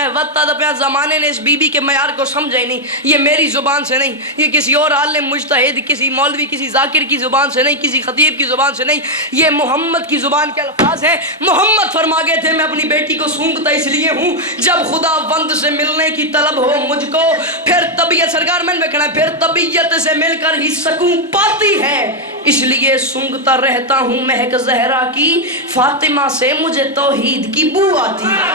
میں وطا دپیا زمانے نے اس بی بی کے معیار کو سمجھا ہی نہیں. یہ میری زبان سے نہیں, یہ کسی اور عالم مجتہد, کسی مولوی, کسی ذاکر کی زبان سے نہیں, کسی خطیب کی زبان سے نہیں, یہ محمد کی زبان کے الفاظ ہیں. محمد فرما گئے تھے میں اپنی بیٹی کو سونگتا اس لیے ہوں جب خدا بند سے ملنے کی طلب ہو مجھ کو, پھر طبیعت سرکار میں کہنا ہے پھر طبیعت سے مل کر ہی سکون پاتی ہے, اس لیے سونگتا رہتا ہوں مہک زہرا کی, فاطمہ سے مجھے توحید کی بو آتی ہے.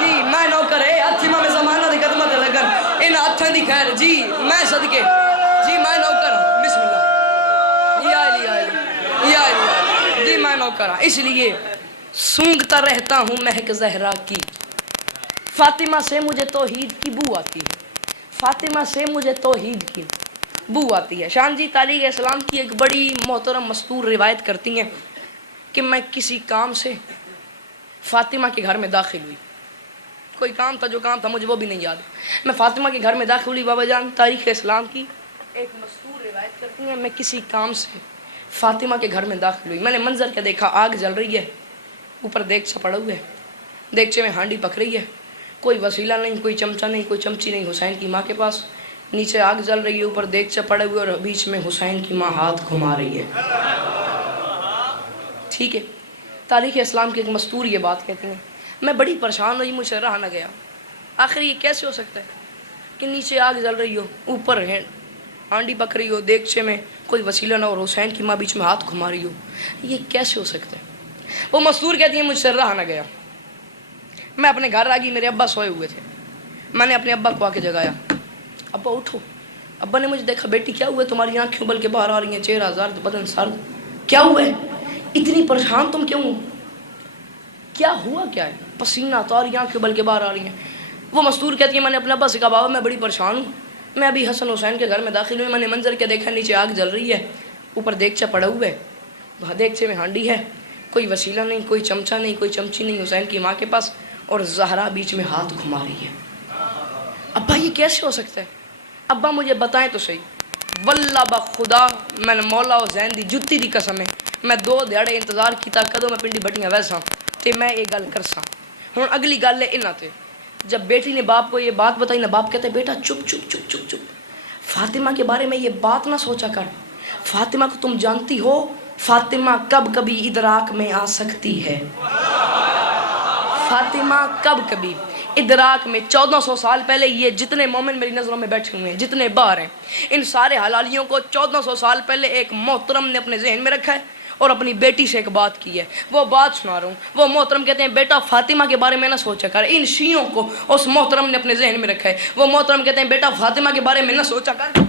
جی میں نوکر ہے ہاتھیمہ میں زمانہ دی قدمت لگن ان ہاتھیں دی خیر جی میں صدقے جی میں نوکر ہوں. بسم اللہ یا علی یا علی یا علی جی میں نوکر ہوں. اس لیے سونگتا رہتا ہوں مہک زہرا کی, فاطمہ سے مجھے توحید کی بو آتی ہے, فاطمہ سے مجھے توحید کی بو آتی ہے. شان جی تاریخ اسلام کی ایک بڑی محترم مستور روایت کرتی ہیں کہ میں کسی کام سے فاطمہ کے گھر میں داخل ہوئی, کوئی کام تھا, جو کام تھا مجھے وہ بھی نہیں یاد, میں فاطمہ کے گھر میں داخل ہوئی. بابا جان تاریخ اسلام کی ایک مستور روایت کرتی ہیں میں کسی کام سے فاطمہ کے گھر میں داخل ہوئی, میں نے منظر کیا دیکھا, آگ جل رہی ہے, اوپر دیگچہ پڑا ہوا ہے, دیگچے میں ہانڈی پک رہی ہے, کوئی وسیلہ نہیں, کوئی چمچہ نہیں, کوئی چمچی نہیں, حسین کی ماں کے پاس, نیچے آگ جل رہی ہے, اوپر دیگچہ پڑے ہوئے اور بیچ میں حسین کی ماں ہاتھ گھما رہی ہے. ٹھیک ہے, تاریخ اسلام کی ایک مستور یہ بات کہتی ہیں. میں بڑی پریشان ہوئی, مجھ سے رہا نہ گیا, آخر یہ کیسے ہو سکتا ہے کہ نیچے آگ جل رہی ہو, اوپر ہے ہانڈی پک رہی ہو, دیگچے میں کوئی وسیلہ نہ اور حسین کی ماں بیچ میں ہاتھ گھما رہی ہو, یہ کیسے ہو سکتا ہے. وہ مستور کہتی ہیں مجھ سے رہا نہ گیا, میں اپنے گھر آ گئی, میرے ابا سوئے ہوئے تھے, میں نے اپنے ابا کو آ کے جگایا, ابا اٹھو. ابا نے مجھے دیکھا, بیٹی کیا ہوا ہے, تمہاری آنکھیں بل کے باہر آ رہی ہیں, چہرہ زرد, بدن سرد, کیا ہوا ہے, اتنی پریشان تم کیوں, کیا ہوا کیا ہے, پسینہ تاری آنکھیں بل کے باہر آ رہی ہیں. وہ مستور کہتی ہے میں نے اپنے ابا سے کہا بابا میں بڑی پریشان ہوں, میں ابھی حسن حسین کے گھر میں داخل ہوئی, میں نے منظر کیا دیکھا, نیچے آگ جل رہی ہے, اوپر دیگچہ پڑا ہوا ہے, وہاں دیگچے میں ہانڈی ہے, کوئی وسیلہ نہیں, کوئی چمچہ نہیں, کوئی چمچی نہیں, حسین کی ماں کے پاس, اور زہرا بیچ میں ہاتھ گھما رہی ہے. ابا یہ کیسے ہو سکتا ہے, ابا مجھے بتائیں تو صحیح. واللہ بخدا میں نے مولا حسین دی جتی دی قسم ہے, میں 2 دھیاڑے انتظار کیتا کدوں میں پنڈی بٹیاں ویسا تے میں یہ گل کرساں. ہوں اگلی گل ہے انہاں تے, جب بیٹی نے باپ کو یہ بات بتائی نا, باپ کہتے بیٹا چپ چپ چپ چپ چپ, فاطمہ کے بارے میں یہ بات نہ سوچا کر, فاطمہ کو تم جانتی ہو, فاطمہ کب کبھی ادراک میں آ سکتی ہے, فاطمہ کب کبھی ادراک میں. 1400 سال پہلے یہ جتنے مومن میری نظروں میں بیٹھے ہوئے ہیں, جتنے باہر ہیں, ان سارے حلالیوں کو 1400 سال پہلے ایک محترم نے اپنے ذہن میں رکھا ہے اور اپنی بیٹی سے ایک بات کی ہے. وہ بات سنا رہا ہوں. وہ محترم کہتے ہیں بیٹا فاطمہ کے بارے میں نہ سوچا کر, ان شیعوں کو اس محترم نے اپنے ذہن میں رکھا ہے. وہ محترم کہتے ہیں بیٹا فاطمہ کے بارے میں نہ سوچا کر,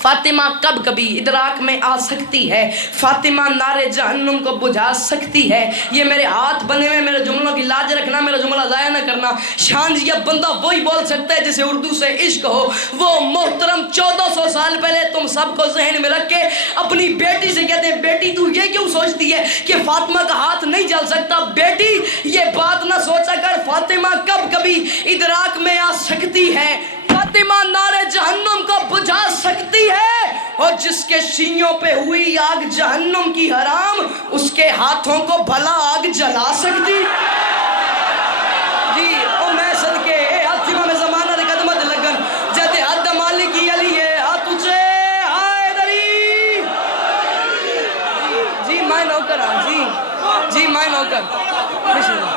فاطمہ کب کبھی ادراک میں آ سکتی ہے, فاطمہ نارے جہنم کو بجھا سکتی ہے. یہ میرے ہاتھ بنے ہوئے, میرے جملوں کی لاج رکھنا, میرا جملہ ضائع نہ کرنا. شان جی اب بندہ وہی بول سکتا ہے جسے اردو سے عشق ہو. وہ محترم 1400 سال پہلے تم سب کو ذہن میں رکھ کے اپنی بیٹی سے کہتے ہیں بیٹی تو یہ کیوں سوچتی ہے کہ فاطمہ کا ہاتھ نہیں جل سکتا, بیٹی یہ بات نہ سوچا کر, فاطمہ کب کبھی ادراک میں آ سکتی ہے, فاطمہ نارے جہنم کو بجھا سکتی ہے, اور جس کے سینوں پہ ہوئی آگ جہنم کی حرام, اس کے ہاتھوں کو بھلا آگ جلا سکتی. جی او میں صدقے ہاتھیمہ میں زمانہ دے قدمت لگن, جد حد مالکی علی ہے ہاتھ اچھے ہائے دری. جی میں نوکر ہوں, جی میں نوکر, بسم اللہ,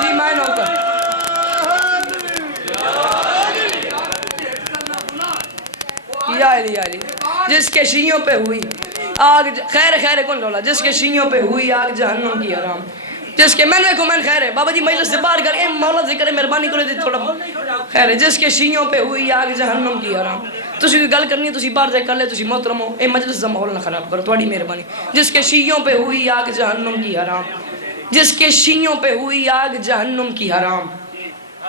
جی میں نوکر. یا علی جس کے شیعوں پہ ہوئی آگ, خیر کون ڈولا, جس کے شیعوں پہ ہوئی آگ جہنم کی حرام, جس کے میں خیر ہے بابا جی مجلس سے باہر کر اے مولا ذکر ہے مہربانی کرو دی تھوڑا خیر ہے, جس کے شیعوں پہ ہوئی آگ جہنم کی حرام. تسی کوئی گل کرنی ہے تسی باہر جا کر لے, تسی محترم ہو, اے مجلس دا ماحول نہ خراب کرو, تھوڑی مہربانی. جس کے شیعوں پہ ہوئی آگ جہنم کی حرام, جس کے شیعوں پہ ہوئی آگ جہنم کی حرام,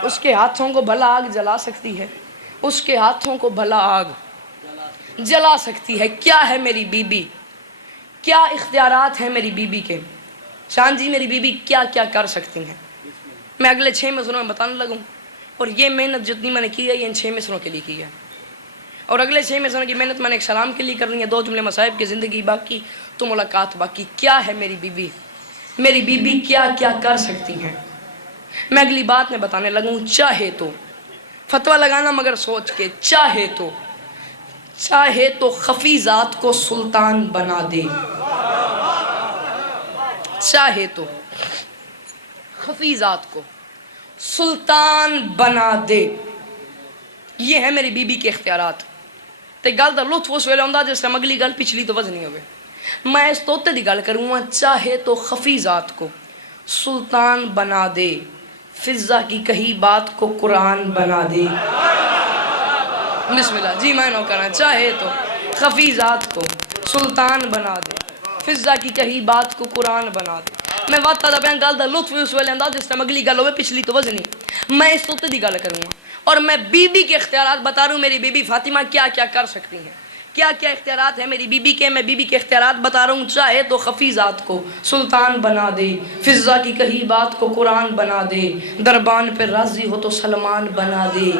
اس کے ہاتھوں کو بھلا آگ جلا سکتی ہے, اس کے ہاتھوں کو بھلا آگ جلا سکتی ہے. کیا ہے میری بی بی, کیا اختیارات ہیں میری بی بی کے. شان جی میری بی بی کیا کیا کر سکتی ہیں, میں اگلے 6 مصروں میں بتانے لگوں, اور یہ محنت جتنی میں نے کی ہے یہ ان 6 مصروں کے لیے کی ہے, اور اگلے 6 مصروں کی محنت میں نے ایک سلام کے لیے کرنی ہے, 2 جملے مصائب کی زندگی باقی تو ملاقات باقی. کیا ہے میری بی بی, میری بی بی کیا کیا کر سکتی ہیں. میں اگلی بات میں بتانے لگوں، چاہے تو فتویٰ لگانا مگر سوچ کے، چاہے تو خفی ذات کو سلطان بنا دے، چاہے تو خفی ذات کو سلطان بنا دے۔ یہ ہے میری بی بی کے اختیارات۔ تے گل دا لطف اس ویلے ہوندا جس ٹائم اگلی گل پچھلی تو وزنی ہوئے۔ میں اس توتے دی گل کروں گا، چاہے تو خفی ذات کو سلطان بنا دے، فضا کی کہی بات کو قرآن بنا دے۔ بسم اللہ جی میں نو کرنا، چاہے تو خفی ذات کو سلطان بنا دے، فضا کی کہی بات کو قرآن بنا دے۔ میں بات دا بیان گل دا لطف اس ویلے ہوندا جس ٹائم اگلی گل ہوئے پچھلی تو وزنی۔ میں اس توتے دی گل کروں گا اور میں بی بی کے اختیارات بتا رہا ہوں، میری بی بی فاطمہ کیا کیا کر سکتی ہیں، کیا کیا اختیارات ہیں میری بی بی کے۔ میں بی بی کے اختیارات بتا رہا ہوں، چاہے تو خفی ذات کو سلطان بنا دے، فضا کی کہی بات کو قرآن بنا دے، دربان پہ راضی ہو تو سلمان بنا دے،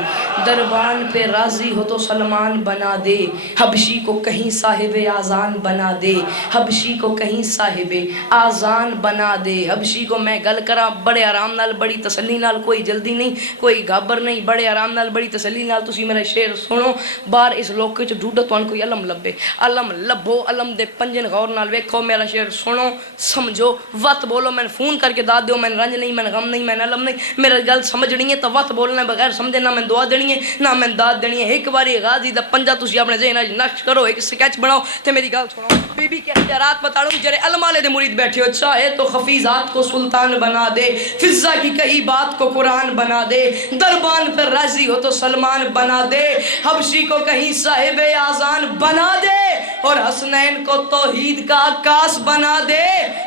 دربان پہ راضی ہو تو سلمان بنا دے، حبشی کو کہیں صاحب آذان بنا دے، حبشی کو کہیں صاحب آذان بنا دے۔ حبشی کو میں گل کرا بڑے آرام نال، بڑی تسلی نال، کوئی جلدی نہیں، کوئی گھابر نہیں، بڑے آرام نال، بڑی تسلی نال تسی میرا شعر سنو۔ بار اس لوکے چ ڈھوڈا تون کوئی علم لبے، علم لبو، علم دے پنجن غور نال ویکھو، میرا شعر سنو، سمجھو، وقت بولو، میں فون کر کے داد دیو، میں رنج نہیں، میں غم نہیں، میں علم نہیں، میرا گل سمجھنی ہے تو وقت بولنا ہے، بغیر سمجھے نہ میں دعا دینی ہے نہ میں داد دینی ہے۔ ایک باری غازی دا پنجا تسی اپنے ذہن وچ نقش کرو، ایک سکیچ بناؤ تے میری گل سنو۔ بی بی کے اختیارات بتا رہا ہوں، جڑے علم والے دے مرید بیٹھے ہو، چاہے تو خفی ذات کو سلطان بنا دے، فضا کی کہی بات کو قرآن بنا دے، دربان پر راضی ہو تو سلمان بنا دے، حبشی کو کہیں صاحب آذان بنا دے، اور حسنین کو توحید کا عکاس بنا دے،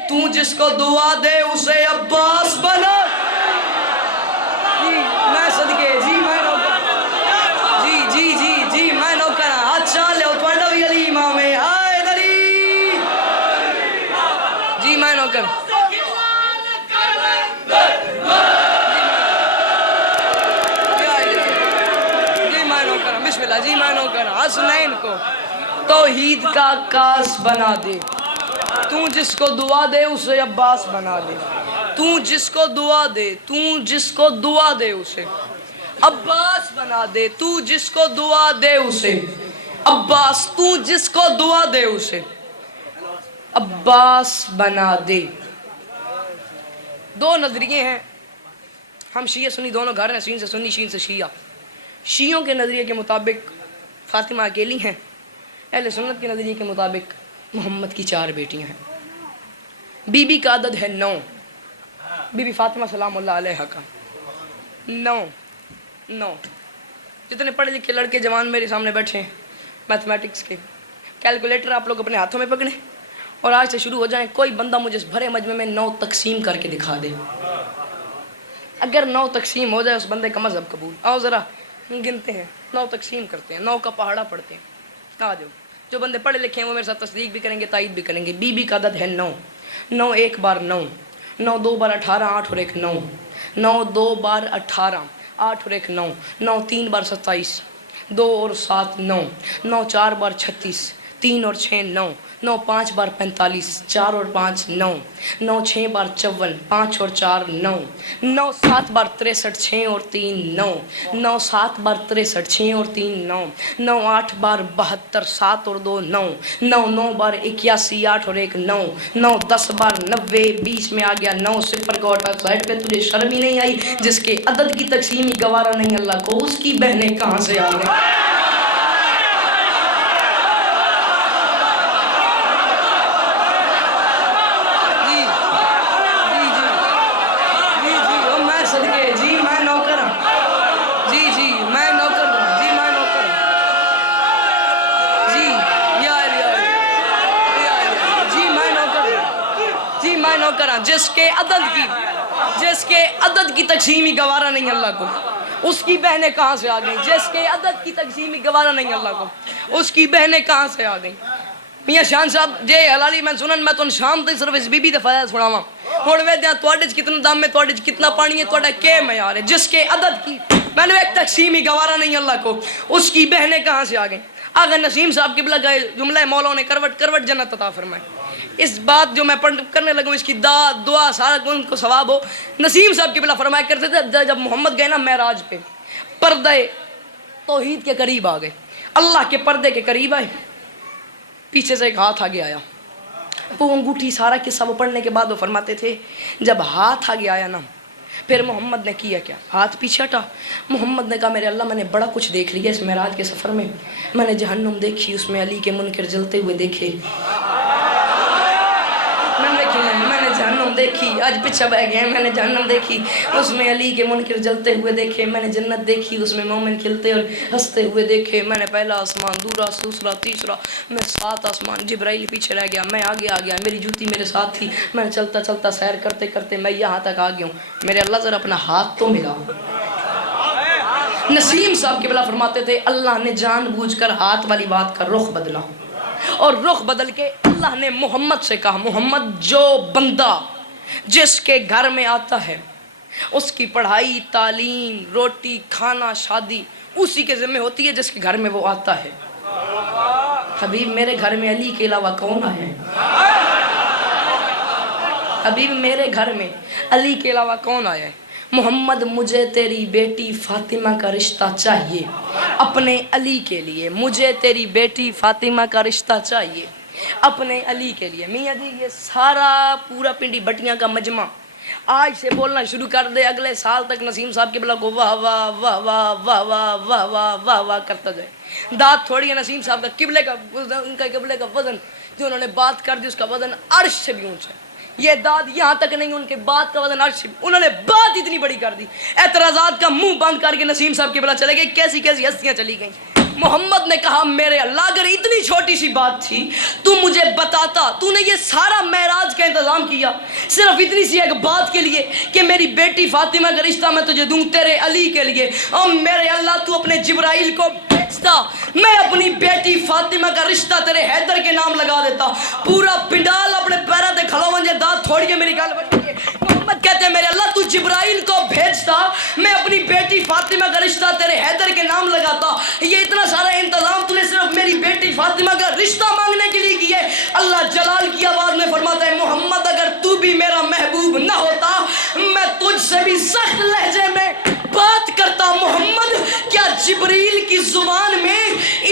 تو جس کو دعا دے اسے عباس بنا۔ جی میں صدقے جی میں نو جی جی جی جی میں نو کرا اچھا لے تواڈا وی علی امام ہے، ہائے علی جی میں نو کر بسم اللہ جی میں نو کرا، حسنین کو توحید کا عکاس بنا دے، تو جس کو دعا دے اسے عباس بنا دے، تو جس کو دعا دے، تو جس کو دعا دے اسے عباس بنا دے، تو جس کو دعا دے اسے عباس، تو جس کو دعا دے اسے عباس بنا دے۔ دو نظریے ہیں، ہم شیعہ سنی دونوں گھر ہیں، سین سے سنی، شین سے شیعہ۔ شیعوں کے نظریے کے مطابق فاطمہ اکیلی ہیں، اہل سنت کے نظریے کے مطابق محمد کی 4 بیٹیاں ہیں۔ بی بی کا عدد ہے 9، بی بی فاطمہ سلام اللہ علیہ کا 9۔ جتنے پڑھے لکھے لڑکے جوان میرے سامنے بیٹھے ہیں میتھمیٹکس کے، کیلکولیٹر آپ لوگ اپنے ہاتھوں میں پکڑیں اور آج سے شروع ہو جائیں، کوئی بندہ مجھے اس بھرے مجمع میں 9 تقسیم کر کے دکھا دے۔ اگر 9 تقسیم ہو جائے اس بندے کا مذہب قبول۔ آؤ ذرا گنتے ہیں، 9 تقسیم کرتے ہیں، 9 کا پہاڑا پڑھتے ہیں۔ آ جاؤ، جو بندے پڑھے لکھے ہیں وہ میرے ساتھ تصدیق بھی کریں گے، تائید بھی کریں گے۔ بی بی کا عدد ہے 9، 9 ایک بار 9، 9 2 بار 18، 8 اور 1 9، 9 2 بار 18، 8 اور 1 9، 9 3 بار 27، 2 اور 7 9، 9 4 بار 36، 3 اور 6 9، 9 5 بار 45، 4 اور 5 9، 9 6 بار 54، 5 اور 4 9، 9 7 بار 63، 6 اور 3 9، 9 7 بار 63، 6 اور 3 9، 9 8 بار 72، 7 اور 2 9، 9 9 بار 81، 8 اور 1 9، 9 10 بار 90، 20 میں آ گیا 9 صفر کا اٹھا سائڈ پہ، تجھے شرم ہی نہیں آئی؟ جس کے عدد کی تقسیم ہی گوارا نہیں اللہ کو، اس کی بہنیں کہاں سے آ گئیں؟ جس کے عدد کی تقسیم ہی گوارا نہیں اللہ کو، اس کی بہنیں کہاں سے آ گئیں؟ جس کے عدد کی تقسیم ہی گوارا نہیں اللہ کو، اس کی بہنیں کہاں سے آ گئیں؟ میاں شان صاحب جے حلالی میں سنن، میں تو شام تک صرف اس بی بی دے فائدہ سناواں۔ ہن ویدیاں تواڈے وچ کتنا دم ہے، تواڈے وچ کتنا پانی ہے، تواڈا کیا معیار ہے؟ جس کے عدد کی میں نے ایک تقسیم ہی گوارا نہیں اللہ کو، اس کی بہنیں کہاں سے آ گئیں؟ آغا نسیم صاحب قبلہ کا جملہ مولا نے کروٹ کروٹ جنت عطا فرمائے۔ اس بات جو میں کرنے لگا ہوں اس کی دعا سارا ان کو ثواب ہو. نسیم صاحب کی بلا فرمایا کرتے تھے جب محمد گئے نا معراج پہ پردے توحید کے قریب آ گئے, اللہ کے پردے کے قریب آئے, پیچھے سے ایک ہاتھ آگے آیا, وہ انگوٹھی سارا قصہ وہ پڑھنے کے بعد وہ فرماتے تھے جب ہاتھ آگے آیا نا پھر محمد نے کیا کیا, ہاتھ پیچھے ہٹا. محمد نے کہا میرے اللہ میں نے بڑا کچھ دیکھ لیا اس معراج کے سفر میں نے جہنم دیکھی, اس میں علی کے منکر جلتے ہوئے دیکھے, میں نے جہنم دیکھی, آج پیچھے بہ گئے, میں نے جہنم دیکھی, اس میں علی کے منکر جلتے ہوئے دیکھے, میں نے جنت دیکھی, اس میں مومن کھلتے اور ہنستے ہوئے دیکھے, میں نے پہلا آسمان, دوسرا, تیسرا, میں 7 آسمان, جبرائیل پیچھے رہ گیا, میں آگے آ گیا, میری جوتی میرے ساتھ تھی, میں نے چلتا چلتا سیر کرتے کرتے میں یہاں تک آ گیا ہوں, میرے اللہ ذرا اپنا ہاتھ تو ملا. نسیم صاحب کے بلا فرماتے تھے اللہ نے جان بوجھ کر ہاتھ والی بات کا رخ بدلا, اور رخ بدل کے اللہ نے محمد سے کہا محمد جو بندہ جس کے گھر میں آتا ہے اس کی پڑھائی, تعلیم, روٹی, کھانا, شادی اسی کے ذمہ ہوتی ہے جس کے گھر میں وہ آتا ہے. حبیب میرے گھر میں علی کے علاوہ کون آیا ہے؟ حبیب میرے گھر میں علی کے علاوہ کون آیا ہے؟ محمد مجھے تیری بیٹی فاطمہ کا رشتہ چاہیے اپنے علی کے لیے, مجھے تیری بیٹی فاطمہ کا رشتہ چاہیے اپنے علی کے لیے. میاں جی یہ سارا پورا پنڈی بٹیاں کا مجمع آج سے بولنا شروع کر دے, اگلے سال تک نسیم صاحب کے بلا کو واہ واہ واہ واہ واہ واہ واہ واہ واہ واہ کرتا جائے. داد تھوڑی ہے نسیم صاحب کا, قبلے کا ان کا قبلے کا وزن جو انہوں نے بات کر دی اس کا وزن عرش سے بھی اونچا ہے. یہ داد یہاں تک نہیں, ان کے بات کا وزن عرش, انہوں نے بات اتنی بڑی کر دی, اعتراضات کا منہ بند کر کے نسیم صاحب کے بلا چلے گئے. کیسی کیسی ہستیاں چلی گئیں. محمد نے کہا میرے اللہ اگر اتنی چھوٹی سی بات تھی تو مجھے بتاتا, تو نے یہ سارا معراج کا انتظام کیا صرف اتنی سی ایک بات کے لیے کہ میری بیٹی فاطمہ کا رشتہ میں تجھے دوں تیرے علی کے لیے. اور میرے اللہ تو اپنے جبرائیل کو بھیجتا, میں اپنی بیٹی فاطمہ کا رشتہ تیرے حیدر کے نام لگا دیتا. پورا پنڈال اپنے پیروں تے کھڑا ہو جائے, داد تھوڑی ہے میری گل بن گئی. محمد کہتے ہیں میرے اللہ تو جبرائیل کو بھیجتا, میں اپنی بیٹی فاطمہ کا رشتہ تیرے حیدر کے نام لگاتا. یہ اتنا سارا انتظام تو نے صرف میری بیٹی فاطمہ کا رشتہ مانگنے کے لیے کیا ہے. اللہ جلال کی آواز میں فرماتا ہے محمد اگر تو بھی میرا محبوب نہ ہوتا میں تجھ سے بھی سخت لہجے میں بات کرتا. محمد کیا جبریل کی زبان میں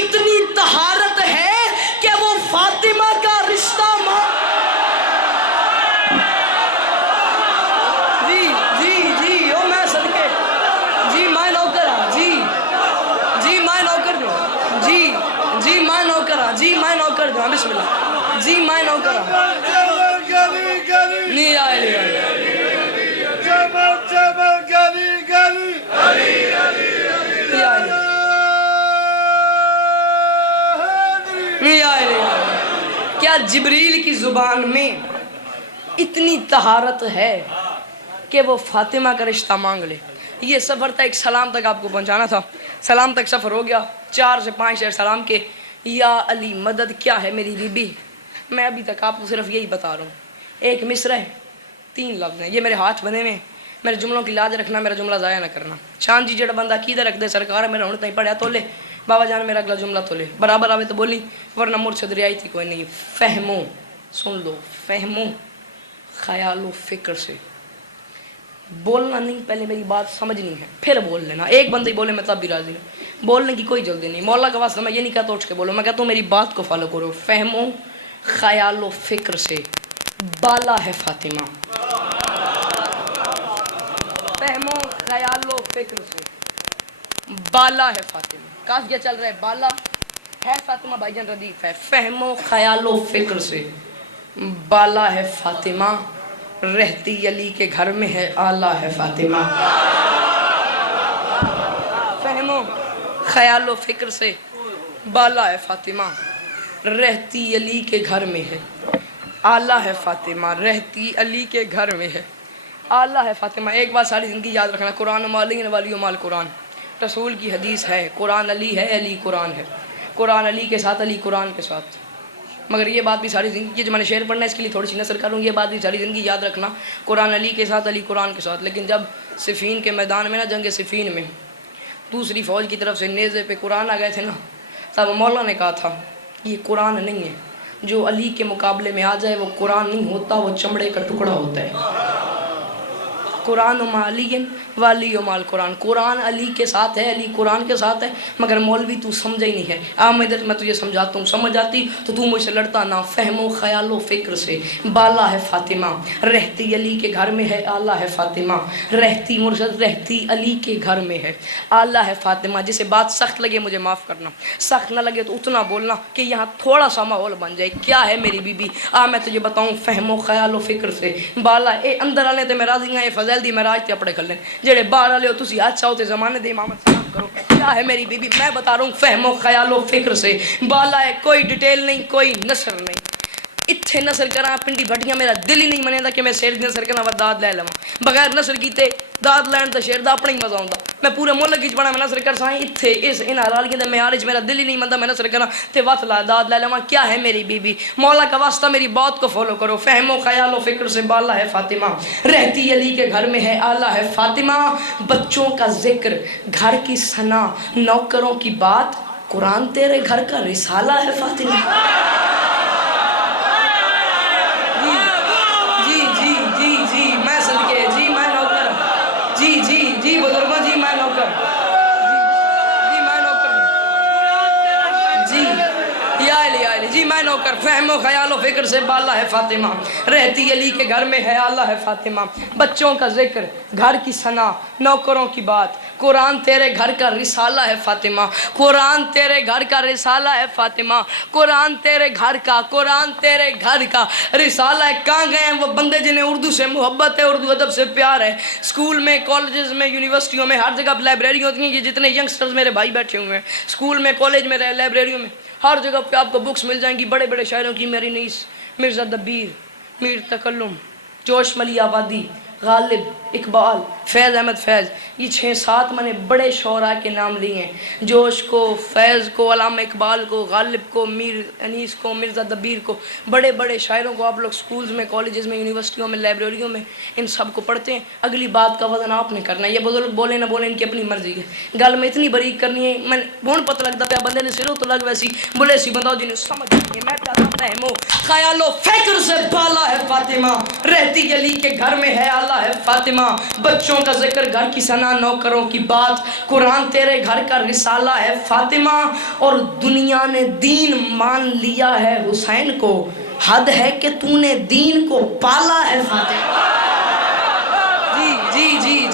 اتنی طہارت ہے کہ وہ فاطمہ کا رشتہ جی میں نوکر دوں, بسم اللہ جی میں نوکر نہیں آئے کیا جبریل کی زبان میں اتنی طہارت ہے کہ وہ فاطمہ کا رشتہ مانگ لے. یہ سفر تھا, ایک سلام تک آپ کو پہنچانا تھا. سلام تک سفر ہو گیا, 4 سے 5 شعر سلام کے. یا علی مدد کیا ہے میری بیبی, میں ابھی تک آپ کو صرف یہی بتا رہا ہوں. ایک مصرع ہے, 3 لفظ ہیں, یہ میرے ہاتھ بنے ہوئے ہیں, میرے جملوں کی لاج رکھنا, میرا جملہ ضائع نہ کرنا. چاند جی جڑا بندہ عقیدہ رکھ دے سرکار میرا ہوں تھی پڑھیا تو لے, بابا جان میرا اگلا جملہ تو لے, برابر آوے تو بولی ورنہ مرشد رعائی تھی کوئی نہیں. فہمو, سن لو, فہمو خیال و فکر سے بولنا نہیں, پہلے میری بات سمجھنی ہے پھر بول لینا. ایک بندہ ہی بولے میں تب بھی راضی ہوں, بولنے کی کوئی جلدی نہیں. مولا کا واسطہ میں یہ نہیں کہتا اٹھ کے بولو, میں کہتا ہوں میری بات کو فالو کرو. فہمو خیال و فکر سے بالا ہے فاطمہ, فہمو خیال و فکر سے بالا ہے فاطمہ. کاف کیا چل رہا ہے, بالا ہے فاطمہ, بھائی جان ردیف ہے. فہمو خیال و فکر سے بالا ہے فاطمہ, رہتی علی کے گھر میں ہے آلہ ہے فاطمہ. فہمو خیال و فکر سے بالا ہے فاطمہ, رہتی علی کے گھر میں ہے آلہ ہے فاطمہ, رہتی علی کے گھر میں ہے آلہ ہے فاطمہ. ایک بات ساری زندگی یاد رکھنا, قرآن مالین والی مال قرآن, رسول کی حدیث ہے, قرآن علی ہے, علی قرآن ہے. قرآن علی کے ساتھ, علی قرآن کے ساتھ. مگر یہ بات بھی ساری زندگی, جو میں نے شعر پڑھنا ہے اس کے لیے تھوڑی سی نثر کروں, یہ بات بھی ساری زندگی یاد رکھنا, قرآن علی کے ساتھ, علی قرآن کے ساتھ. لیکن جب صفین کے میدان میں نا, جنگ صفین میں دوسری فوج کی طرف سے نیزے پہ قرآن آ گئے تھے نا, تب مولا نے کہا تھا یہ قرآن نہیں ہے, جو علی کے مقابلے میں آ جائے وہ قرآن نہیں ہوتا، وہ چمڑے کا ٹکڑا ہوتا ہے۔ قرآن مع علی والی مال قرآن، قرآن علی کے ساتھ ہے، علی قرآن کے ساتھ ہے، مگر مولوی تو سمجھا ہی نہیں ہے۔ میں تجھے سمجھاتا ہوں، سمجھ آتی تو مجھ سے لڑتا نہ۔ فہم و خیال و فکر سے بالا ہے فاطمہ، رہتی علی کے گھر میں ہے آلہ ہے فاطمہ، رہتی مرشد رہتی علی کے گھر میں ہے آلہ ہے فاطمہ۔ جسے بات سخت لگے مجھے معاف کرنا، سخت نہ لگے تو اتنا بولنا کہ یہاں تھوڑا سا ماحول بن جائے۔ کیا ہے میری بی بی؟ میں تجھے بتاؤں، فہم و خیال و فکر سے بالا اے اندر والے تے میں راضی ہاں، اے فضیل دی معراج تے اپنے کھلے جڑے باہر والے ہو تسی حد چاہو تے زمانے دے امامت سلام کرو۔ کیا ہے میری بی بی؟ میں بتا رہا ہوں فہم و خیال و فکر سے بالا ہے، کوئی ڈیٹیل نہیں، کوئی نثر نہیں۔ اتھے نثر کراں پنڈی بھٹیاں میرا دل ہی نہیں منے دا کہ میں شیر دی نثر کرنا و داد لے لواں، بغیر نثر کیتے داد لین تے شیر دا اپنا ہی مزہ ہوندا۔ میں پورے ملک وچ بڑا میں نثر کر ساں، اتھے اس ان حلالیاں دے معیار وچ میرا دل ہی نہیں مندا میں نثر کراں تے وقت لا داد لے لواں۔ کیا ہے میری بی بی؟ مولا کا واسطہ میری بات کو فالو کرو۔ فہم و خیال و فکر سے بالا ہے فاطمہ، رہتی علی کے گھر میں ہے آلہ ہے فاطمہ، بچوں کا ذکر گھر کی ثنا نوکروں کی بات، قرآن تیرے گھر کا رسالہ ہے فاطمہ۔ میں صدقے جی میں نوکر، جی بزرگوں جی میں نوکر، جی میں نوکر، جی یا علی جی میں نوکر۔ فہم و خیال و فکر سے بالا ہے فاطمہ، رہتی علی کے گھر میں ہے آلہ ہے فاطمہ، بچوں کا ذکر گھر کی ثنا نوکروں کی بات، قرآن تیرے گھر کا رسالہ ہے فاطمہ، قرآن تیرے گھر کا رسالہ ہے فاطمہ، قرآن تیرے گھر کا، قرآن تیرے گھر کا رسالہ ہے۔ کہاں گئے ہیں وہ بندے جنہیں اردو سے محبت ہے، اردو ادب سے پیار ہے؟ اسکول میں، کالجز میں، یونیورسٹیوں میں، ہر جگہ لائبریری ہوتی ہیں۔ یہ جتنے ینگسٹرز میرے بھائی بیٹھے ہوئے ہیں اسکول میں، کالج میں، لائبریریوں میں، ہر جگہ پہ آپ کو بکس مل جائیں گی بڑے بڑے شاعروں کی، میری نیس مرزا دبیر، میر تکلم، جوش ملی آبادی، غالب، اقبال، فیض احمد فیض، یہ 6-7 میں نے بڑے شعراء کے نام لیے ہیں۔ جوش کو، فیض کو، علامہ اقبال کو، غالب کو، میر انیس کو، مرزا دبیر کو، بڑے بڑے شاعروں کو آپ لوگ سکولز میں، کالجز میں، یونیورسٹیوں میں، لائبریریوں میں ان سب کو پڑھتے ہیں۔ اگلی بات کا وزن آپ نے کرنا ہے، یہ بزرگ بولے نہ بولے ان کی اپنی مرضی ہے، گل میں اتنی بریک کرنی ہے۔ میں بہت پتہ لگتا پیا بندے نے سروں تو لگ ویسی بولے سی بندہ جنہیں سمجھ نہیں ہے۔ میں چاہتا فہم و خیال و فکر سے بالا ہے فاطمہ، رہتی علی کے گھر میں ہے آلہ ہے فاطمہ، بچوں کا ذکر گھر کی ثنا نوکروں کی بات، قرآن تیرے گھر کا رسالہ ہے فاطمہ، اور دنیا نے دین مان لیا ہے حسین کو، حد ہے کہ تو نے دین کو پالا ہے فاطمہ۔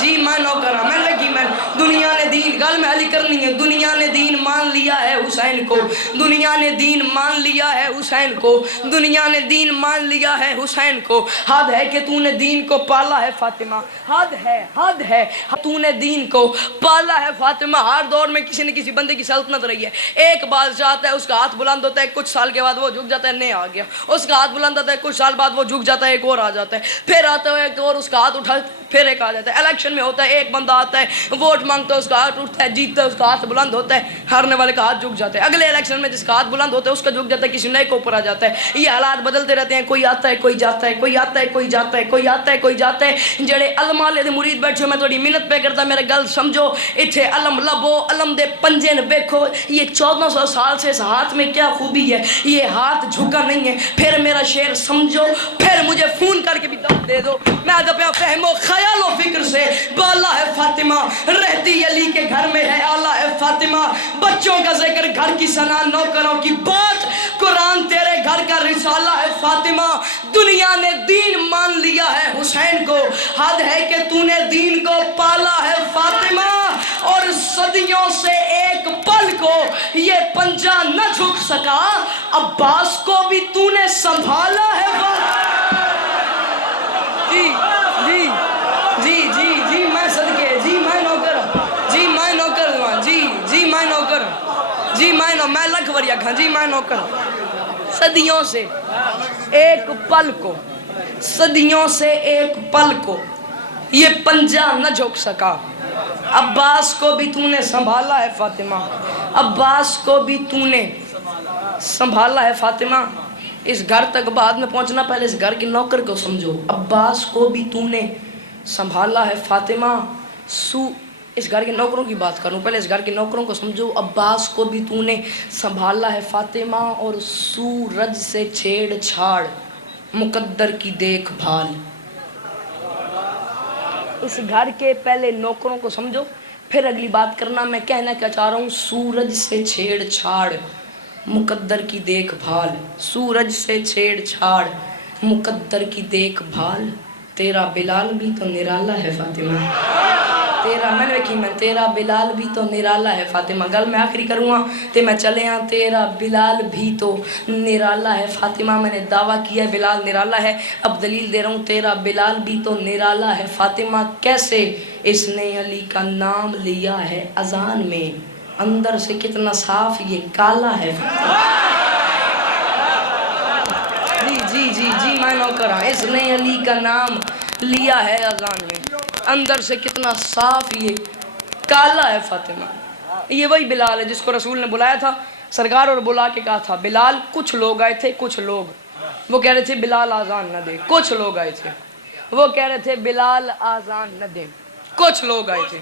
جی میں نوکر ہوں، میں لگی میں دنیا نے دین گل میں علی کرنی ہے۔ دنیا نے دین مان لیا ہے حسین کو، دنیا نے دین مان لیا ہے حسین کو، دنیا نے دین مان لیا ہے حسین کو، حد ہے کہ تو نے دین کو پالا ہے فاطمہ، حد ہے تو نے دین کو پالا ہے فاطمہ۔ ہر دور میں کسی نہ کسی بندے کی سلطنت رہی ہے۔ ایک بادشاہ آتا ہے، اس کا ہاتھ بلند ہوتا ہے، کچھ سال کے بعد وہ جھک جاتا ہے، نہیں آ گیا، اس کا ہاتھ بلند ہوتا ہے، کچھ سال بعد وہ جھک جاتا ہے، ایک اور آ جاتا ہے، پھر آتا ہے ایک اور، اس کا ہاتھ اٹھا پھر ایک آ جاتا ہے۔ الیکشن میں ہوتا ہے، ایک بندہ آتا ہے، ووٹ مانگتا ہے، اس کا ہاتھ اٹھتا ہے، جیتتا ہے، اس کا ہاتھ بلند ہوتا ہے، ہارنے والے کا ہاتھ جھک جاتا ہے۔ اگلے الیکشن میں جس کا ہاتھ بلند ہوتا ہے اس کا جھک جاتا ہے، کسی نئے کو اوپر آ جاتا ہے۔ یہ حالات بدلتے رہتے ہیں، کوئی آتا ہے، کوئی جاتا ہے، کوئی آتا ہے، کوئی جاتا ہے، کوئی آتا ہے، کوئی جاتا ہے۔ جڑے علم والے دے مرید بیٹھے ہو، میں تھوڑی منت پہ کرتا میرے گل سمجھو، اتھے علم لبو، علم دے پنجے دیکھو، یہ 1400 سال سے اس ہاتھ میں کیا خوبی ہے، یہ ہاتھ جھکا نہیں ہے۔ پھر میرا شعر سمجھو، پھر مجھے فون کر کے بھی دعوت دے دو، میں آدھا پہ فہم و خیال و فکر سے بالا ہے فاطمہ، رہتی علی کے گھر میں ہے آلہ ہے فاطمہ، بچوں کا ذکر گھر کی ثنا نوکروں کی بات، قرآن تیرے گھر کا رسالہ ہے فاطمہ، دنیا نے دین مان لیا ہے حسین کو، حد ہے کہ تو نے دین کو پالا ہے فاطمہ، اور صدیوں سے ایک پل کو یہ پنجہ نہ جھک سکا، عباس کو بھی تو نے سنبھالا ہے فاطمہ۔ جی میں صدقے جی میں نوکر، جی میں نوکر، جی میں نوکر، جی میں لکھ وریا کھاں، جی میں نوکر۔ صدیوں سے ایک پل کو، صدیوں سے ایک پل کو یہ پنجہ نہ جھک سکا، عباس کو بھی تو نے سنبھالا ہے فاطمہ، عباس کو بھی تو نے سنبھالا ہے فاطمہ۔ اس گھر تک بعد میں پہنچنا، پہلے اس گھر کے نوکر کو سمجھو، عباس کو بھی تو نے سنبھالا ہے فاطمہ، اس گھر کے نوکروں کی بات کروں، پہلے اس گھر کے نوکروں کو سمجھو. عباس کو بھی تو نے سنبھالا ہے فاطمہ، اور سورج سے چھیڑ چھاڑ مقدر کی دیکھ بھال. اس گھر کے پہلے نوکروں کو سمجھو، پھر اگلی بات کرنا. میں کہنا کیا چاہ رہا ہوں، سورج سے چھیڑ چھاڑ مقدر کی دیکھ بھال. سورج سے چھیڑ چھاڑ مقدر کی دیکھ بھال. تیرا بلال بھی تو نرالا ہے فاطمہ. تیرا بلال بھی تو نرالا ہے فاطمہ. گل میں آخری کروں گا تے میں چلے ہاں. تیرا بلال بھی تو نرالا ہے فاطمہ. میں نے دعویٰ کیا ہے بلال نرالا ہے، اب دلیل دے رہا ہوں. تیرا بلال بھی تو نرالا ہے فاطمہ. کیسے؟ اس نے علی کا نام لیا ہے اذان میں، اندر سے کتنا صاف یہ کالا ہے. جی میں نوکر ہوں. اس نے علی کا نام لیا ہے اذان میں، اندر سے کتنا صاف یہ کالا ہے فاطمہ. یہ وہی بلال ہے جس کو رسول نے بلایا تھا سرکار، اور بلا کے کہا تھا بلال. کچھ لوگ آئے تھے، کچھ لوگ وہ کہہ رہے تھے بلال آزان نہ دے. کچھ لوگ آئے تھے وہ کہہ رہے تھے بلال آزان نہ دے. کچھ لوگ آئے تھے،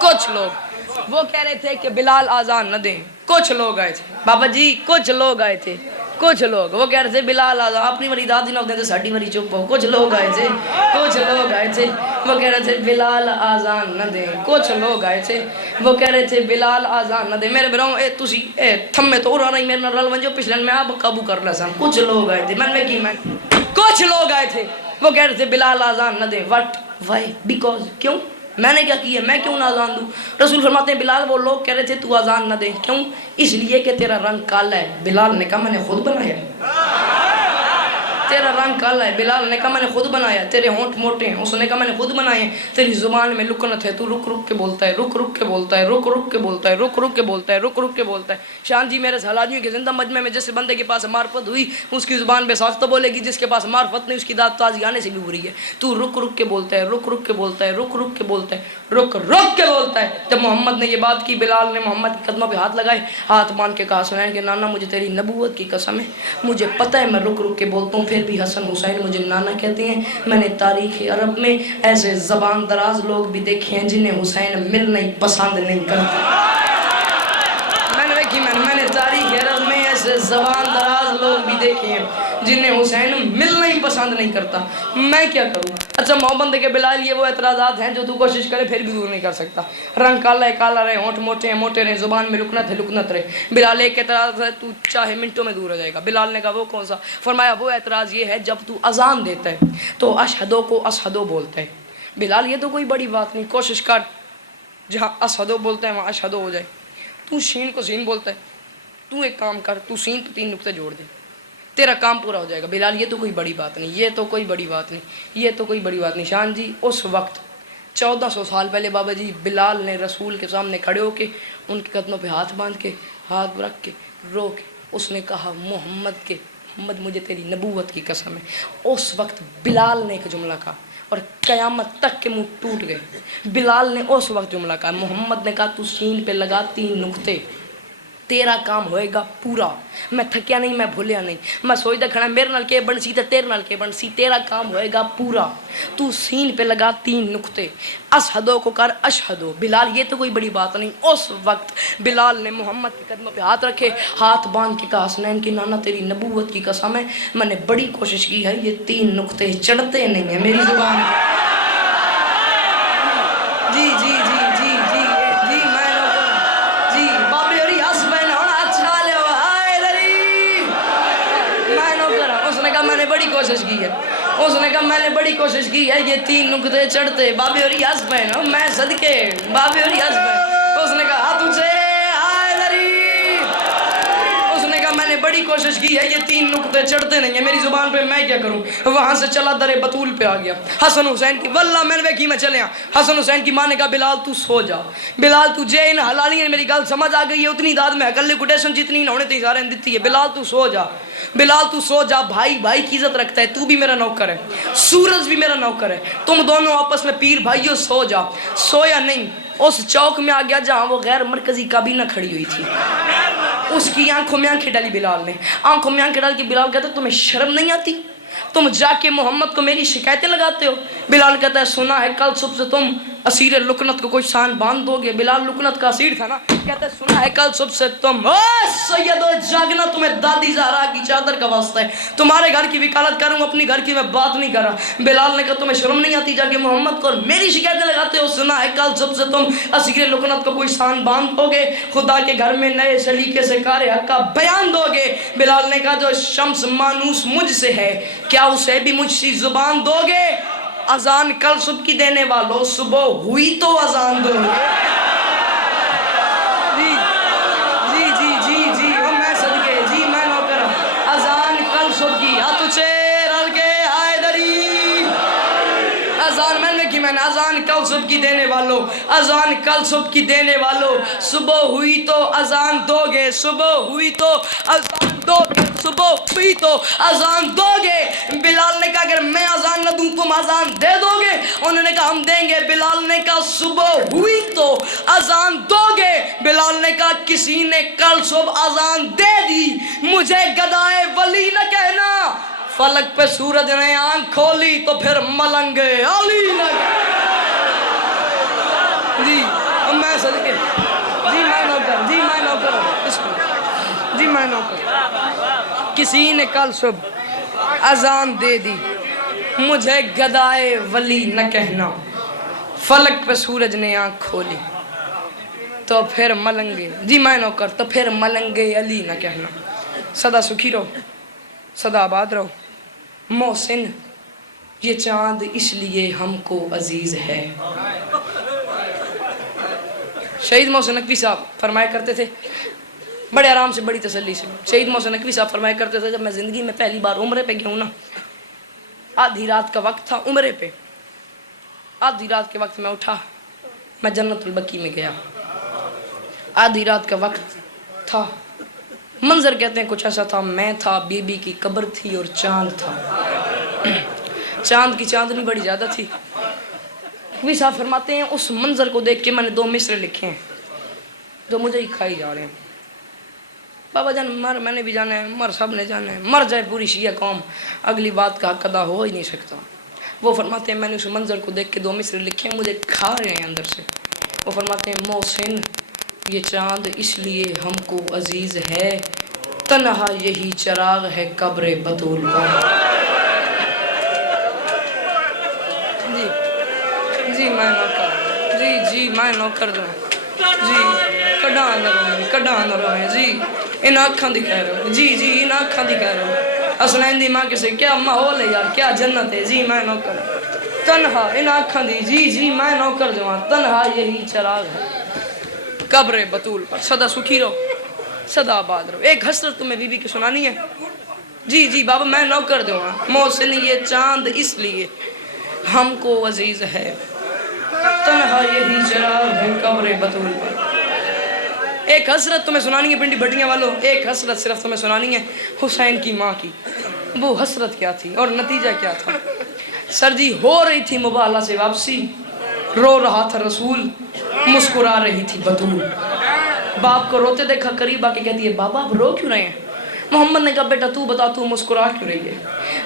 کچھ لوگ وہ کہہ رہے تھے کہ بلال آزان نہ دیں. کچھ لوگ آئے تھے بابا جی، کچھ لوگ آئے تھے. کچھ لوگ وہ کہہ رہے تھے بلال آزان. اپنی بڑی دادی نہ ہوتے تھے ساڑھی بڑی چپ ہو. کچھ لوگ آئے تھے، کچھ لوگ آئے تھے وہ کہہ رہے تھے بلال آزان نہ دیں. کچھ لوگ آئے تھے وہ کہہ رہے تھے بلال آزان نہ دیں. میرے براؤں اے تسی اے تھمے تو رہا نہیں میرے نال رل ونجو پچھلے میں آپ قابو کر لسا. کچھ لوگ آئے تھے میں کچھ لوگ آئے تھے وہ کہہ رہے تھے بلال آزان نہ دیں. وٹ وائی بیکاز کیوں؟ میں نے کیا کیا؟ میں کیوں نہ آزان دوں؟ رسول فرماتے ہیں بلال وہ لوگ کہہ رہے تھے تو آزان نہ دے. کیوں؟ اس لیے کہ تیرا رنگ کالا ہے. بلال نے کہا میں نے خود بنایا. تیرا رنگ کالا ہے. بلال نے کہا میں نے خود بنایا. تیرے ہونٹ موٹے ہیں. اس نے کہا میں نے خود بنائے ہیں. تیری زبان میں لکنت ہے، تو رک رک کے بولتا ہے، رک رک کے بولتا ہے، رک رک کے بولتا ہے، رک رک کے بولتا ہے، رک رک کے بولتا ہے. شان جی میرے سالانیوں کے زندہ مجمع میں جس بندے کے پاس معرفت ہوئی اس کی زبان بے ساختہ بولے گی، جس کے پاس معرفت نہیں اس کی داد تازی آنے سے بھی بری ہے. تو رک رک کے بولتا ہے، رک رک کے بولتا ہے، رک رک کے بولتا ہے، رک رک کے بولتا ہے. جب محمد نے یہ بات کی بلال نے محمد کے قدموں پہ ہاتھ لگائے، ہاتھ باندھ کے کہا سنائیں کہ نانا مجھے تیری نبوت کی قسم ہے، مجھے پتہ ہے میں رک رک کے بولتا ہوں پھر بھی حسن حسین مجھے نانا کہتے ہیں. میں نے تاریخ عرب میں ایسے زبان دراز لوگ بھی دیکھے ہیں جنہیں حسین ملنا ہی پسند نہیں کرتے. میں نے تاریخ عرب میں ایسے زبان دراز لوگ بھی دیکھے ہیں جنہیں حسین ملنا ہی پسند نہیں کرتا. میں کیا کروں؟ اچھا محمد کے بلال یہ وہ اعتراضات ہیں جو تو کوشش کرے پھر بھی دور نہیں کر سکتا. رنگ کالا ہے کالا رہے، ہونٹ موٹے ہیں موٹے رہے، زبان میں لکنت ہے لکنت رہے. بلال ایک اعتراض ہے تو چاہے منٹوں میں دور ہو جائے گا. بلال نے کہا وہ کون سا؟ فرمایا وہ اعتراض یہ ہے جب تو اذان دیتا ہے تو اشہدو کو اشہدو بولتا ہے. بلال یہ تو کوئی بڑی بات نہیں، کوشش کر جہاں اشہدو بولتا ہے وہاں اشہدو ہو جائے. تو شین کو سین بولتا ہے، تو ایک کام کر، تو سین تو 3 نقطے جوڑ دے، تیرا کام پورا ہو جائے گا. بلال یہ تو کوئی بڑی بات نہیں، یہ تو کوئی بڑی بات نہیں، یہ تو کوئی بڑی بات نہیں. شان جی اس وقت 1400 سال پہلے بابا جی بلال نے رسول کے سامنے کھڑے ہو کے ان کے قدموں پہ ہاتھ باندھ کے ہاتھ رکھ کے رو کے اس نے کہا محمد مجھے تیری نبوت کی قسم ہے. اس وقت بلال نے ایک جملہ کہا اور قیامت تک کے منہ ٹوٹ گئے. بلال نے اس وقت جملہ کہا. محمد نے کہا تو سین پہ لگا 3 نقطے، تیرا کام ہوئے گا پورا. میں تھکیا نہیں، میں بھولیا نہیں. میں سوچتا کھڑا میرے نال کے بنسی تے تیرے نال کے بنسی، تیرا کام ہوئے گا پورا. تو سین پہ لگا 3 نقطے، اشہدو کو کر اشہدو. بلال یہ تو کوئی بڑی بات نہیں. اس وقت بلال نے محمد کے قدموں پہ ہاتھ رکھے، ہاتھ باندھ کے کہا حسنین کی نانا تیری نبوت کی قسم ہے میں نے بڑی کوشش کی ہے، یہ 3 نقطے چڑھتے نہیں ہیں میری زبان پہ. جی جی جی جی جی جی میں جی بابے اور یس میں نے ہونا اچھا لے ہائے دری میں نوکر ہوں. اس نے کہا میں نے بڑی کوشش کی ہے، اس نے کہا میں نے بڑی کوشش کی ہے، یہ 3 نقطے چڑھتے بابے اور یس بہن ہوں میں صدقے بابے اور یس بہن. اس نے کہا ہاتھ اونچے ہائے دری. اس نے کہا میں نے بڑی کوشش کی ہے، یہ 3 نقطے چڑھتے نہیں ہیں میری زبان پہ، میں کیا کروں؟ وہاں سے چلا در بطول پہ آ گیا. حسن حسین کی واللہ میں نے ویکھی میں چلے ہاں. حسن حسین کی ماں نے کہا بلال تو سو جا. بلال تجھے ان حلالی نے میری گل سمجھ آ گئی ہے، اتنی داد میں اکلی کوٹیشن جتنی نہ ہونے تھی سارے دیتی ہے. بلال تو سو جا، بلال تو سو جا. بھائی بھائی کی عزت رکھتا ہے، تو بھی میرا نوکر ہے، سورج بھی میرا نوکر ہے، تم دونوں آپس میں پیر بھائیو سو جا. سویا نہیں، اس چوک میں آ گیا جہاں وہ غیر مرکزی کابینہ کھڑی ہوئی تھی. اس کی آنکھوں میں آنکھیں ڈالی بلال نے، آنکھوں میں آنکھیں ڈال کے بلال کہتا تمہیں شرم نہیں آتی؟ تم جا کے محمد کو میری شکایتیں لگاتے ہو؟ بلال کہتا ہے سنا ہے کل صبح سے تم اسیر لکنت کو کوئی شان باندھ دو گے. بلال لکنت کا اسیر تھا نا. کہتا ہے سنا ہے کل صبح سے تم سیدو جاگنا, تمہیں دادی زہرا کی چادر کا واسطہ ہے, تمہارے گھر کی وکالت کروں, اپنی گھر کی میں بات نہیں کر رہا. بلال نے کہا تمہیں شرم نہیں آتی جا کے محمد کو میری شکایتیں لگاتے ہو؟ سنا ہے کل صبح سے تم اسیر لکنت کو کوئی شان باندھ دو گے, خدا کے گھر میں نئے سلیقے سے کار حق کا بیان دو گے. بلال نے کہا جو شمس مانوس مجھ سے ہے کیا اسے بھی مجھ سی زبان دو گے؟ اذان کل صبح کی دینے والوں, صبح ہوئی تو اذان دو گے. جی جی جی جی جی میں صدقے جی میں نوکر. اذان کل صبح کی ہاتھ اچھے رل کے آئے دری. اذان میں نے اذان کل صبح کی دینے والوں, اذان کل صبح کی دینے والوں, صبح ہوئی تو اذان دو گے, صبح ہوئی تو اذان دو گے, صبح ہوئی تو اذان دو گے. بلال نے کہا اگر میں اذان نہ دوں تم اذان دے دو گے؟ انہوں نے کہا ہم دیں گے. بلال نے کہا صبح ہوئی تو اذان دو گے. بلال نے کہا کسی نے کل صبح اذان دے دی, مجھے گدائے ولی نہ کہنا. فلک پہ سورج نے آنکھ کھولی تو پھر ملنگ علی نہ جی میں صدقے جی میں نوکر جی میں نوکر جی میں نوکر. کسی نے کل صبح اذان دے دی, مجھے گدائے ولی نہ کہنا. فلک پہ سورج نے آنکھ کھولی تو پھر ملنگے جی میں نوکر تو پھر ملنگے علی نہ کہنا. سدا سکھی رہو, سدا آباد رہو. محسن یہ چاند اس لیے ہم کو عزیز ہے. شہید محسن نقوی صاحب فرمایا کرتے تھے بڑے آرام سے بڑی تسلی سے. شہید محسن نقوی صاحب فرمایا کرتے تھے جب میں زندگی میں پہلی بار عمرے پہ گیا ہوں نا, آدھی رات کا وقت تھا عمرے پہ, آدھی رات کے وقت میں اٹھا, میں جنت البقیع میں گیا. آدھی رات کا وقت تھا, منظر کہتے ہیں کچھ ایسا تھا, میں تھا, بی بی کی قبر تھی اور چاند تھا. چاند کی چاندنی بڑی زیادہ تھی. نقوی صاحب فرماتے ہیں اس منظر کو دیکھ کے میں نے 2 مصرے لکھے ہیں جو مجھے ہی کھائی جا رہے ہیں. بابا جان مر میں نے بھی جانا ہے, مر سب نے جانا ہے, مر جائے پوری شیعہ قوم, اگلی بات کا حق ادا ہو ہی نہیں سکتا. وہ فرماتے ہیں میں نے اس منظر کو دیکھ کے 2 مصرے لکھے ہیں, مجھے کھا رہے ہیں اندر سے. وہ فرماتے ہیں محسن یہ چاند اس لیے ہم کو عزیز ہے, تنہا یہی چراغ ہے قبر بطول پر. جی جی میں نوکر جی جی میں نوکر جو جی کڈاں نہ روئیں جی ان آنکھاں دی کہہ رہے ہو جی جی ان آنکھاں دی کہہ رہے ہو. حسنین دی ماں کسے کیا ماحول ہے یار, کیا جنت ہے. جی میں نوکر تنہا ان آنکھاں دی جی جی میں نوکر جو تنہا یہی چراغ ہے قبر بطول پر. سدا سکھی رہو, سدا آباد رہو. ایک حسرت تمہیں بی بی کی سنانی ہے. جی جی بابا میں نوکر دوں گا. محسن یہ چاند اس لیے ہم کو عزیز ہے, تنہا یہی چراغ ہے قبر بطول پر. ایک حسرت تمہیں سنانی ہے پنڈی بھٹیاں والوں, ایک حسرت صرف تمہیں سنانی ہے حسین کی ماں کی. وہ حسرت کیا تھی اور نتیجہ کیا تھا؟ سر جی ہو رہی تھی مباہلہ سے واپسی, رو رہا تھا رسول, مسکرا رہی تھی بطول. باپ کو روتے دیکھا, قریب آ کے کہتی ہے بابا آپ رو کیوں رہے ہیں؟ محمد نے کہا بیٹا تو بتا تو مسکرا کیوں رہی ہے؟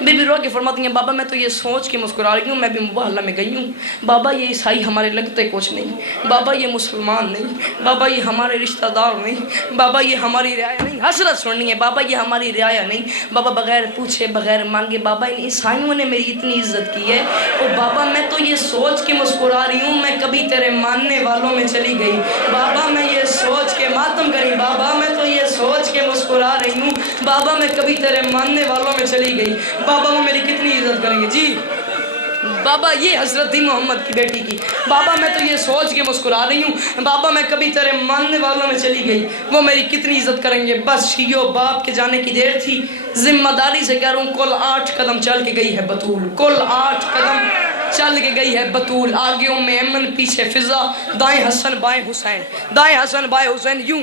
بی بی رو کے فرماتی ہیں بابا میں تو یہ سوچ کے مسکرا رہی ہوں, میں بھی مباہلہ میں گئی ہوں بابا, یہ عیسائی ہمارے لگتے کچھ نہیں بابا, یہ مسلمان نہیں بابا, یہ ہمارے رشتہ دار نہیں بابا, یہ ہماری رعایا نہیں. حسرت سننی ہے بابا, یہ ہماری رعایا نہیں بابا, بغیر پوچھے بغیر مانگے بابا ان عیسائیوں نے میری اتنی عزت کی ہے. او بابا میں تو یہ سوچ کے مسکرا رہی ہوں میں کبھی تیرے ماننے والوں میں چلی گئی بابا, میں یہ سوچ کے ماتم کری بابا, میں تو یہ سوچ کے مسکرا رہی ہوں بابا, میں کبھی تیرے ماننے والوں میں چلی گئی بابا, وہ میری کتنی عزت کریں گے. جی بابا یہ حضرت تھی محمد کی بیٹی کی. بابا میں تو یہ سوچ کے مسکرا رہی ہوں بابا, میں کبھی تیرے ماننے والوں میں چلی گئی, وہ میری کتنی عزت کریں گے. بس شیو باپ کے جانے کی دیر تھی, ذمہ داری سے کہہ رہا ہوں کل 8 قدم چل کے گئی ہے بطول, کل 8 قدم چل کے گئی ہے بطول. آگے ایمن پیچھے فضا, دائیں حسن بائیں حسین, دائیں حسن بائیں حسین, یوں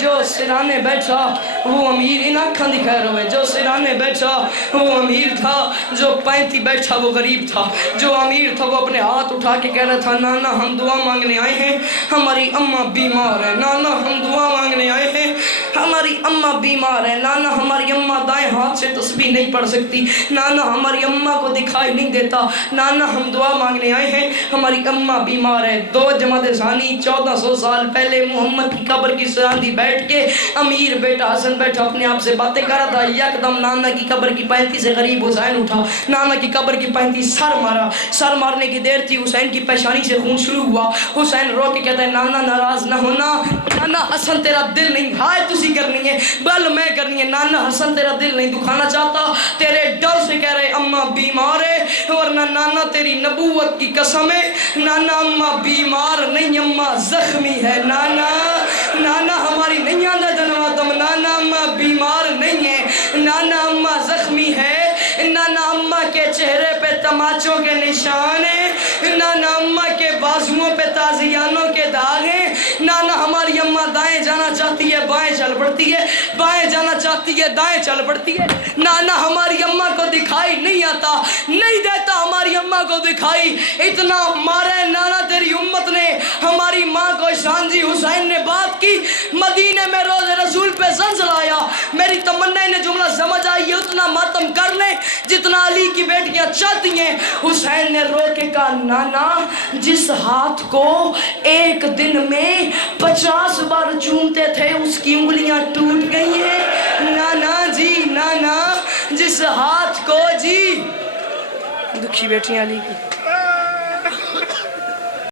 جو سرانے بیٹھا وہ امیر، ان آنکھاں دی خیر ہوئے، جو سرانے بیٹھا وہ امیر تھا، جو پینتی بیٹھا وہ غریب تھا، جو امیر تھا وہ اپنے ہاتھ اٹھا کے کہہ رہا تھا نانا ہم دعا مانگنے آئے ہیں، ہماری اماں بیمار ہے، نانا ہم دعا مانگنے آئے ہیں، ہماری اماں بیمار ہے، نانا ہماری اماں دائیں ہاتھ سے تسبیح نہیں پڑھ سکتی، نانا ہماری اماں کو دکھائی نہیں دیتا، نانا ہم دعا مانگنے آئے ہیں، ہماری اماں بیمار ہے۔ دو جماعت ثانی 1400 سال پہلے محمد کی قبر کی سراندھی بیٹھ کے امیر بیٹا حسن بیٹھا اپنے آپ سے باتیں کر رہا تھا، یکدم نانا کی قبر کی پینتی سے غریب حسین اٹھا، نانا کی قبر کی پینتی سر مارا، سر مارنے کی دیر تھی، حسین کی پیشانی سے خون شروع ہوا، حسین رو کے کہتا ہے نانا ناراض نہ ہونا، نانا حسن تیرا دل نہیں، ہائے تسی کرنی ہے بل میں کرنی ہے، نانا حسن تیرا دل نہیں دکھانا چاہتا، تیرے ڈر سے کہہ رہے اماں بیمار ہے، ورنہ نانا تیری نبوت کی قسم ہے، نانا اماں بیمار نہیں اماں زخمی ہے، نانا نانا ہماری نہیں آندہ جنواتم، نانا اماں بیمار نہیں ہے، نانا اماں زخمی ہے، نانا اماں کے چہرے پہ تماچوں کے نشان ہیں، نانا اماں کے بازوؤں پہ تازیانوں کے داغ ہیں، نانا ہماری اماں دائیں جانا چاہتی ہے بائیں چل پڑتی ہے، بائیں جانا چاہتی ہے دائیں چل پڑتی ہے، نانا ہماری اماں کو دکھائی نہیں آتا، نہیں دیتا ہماری اماں کو دکھائی، اتنا مارا ہے نانا تیری امت نے ہماری ماں کو، شان جی حسین نے بات کی، مدینے میں روز رسول پہ زلزلہ آیا، میری تمنا نے جملہ سمجھ آئی ہے اتنا ماتم کر لیں جتنا علی کی بیٹیاں چاہتی ہیں، حسین نے رو کے کہا نانا جس ہاتھ کو ایک دن میں 50 بار چومتے تھے اس کی انگلیاں ٹوٹ گئی ہیں، نانا جی نانا جس ہاتھ کو جی، دکھی بیٹیاں علی کی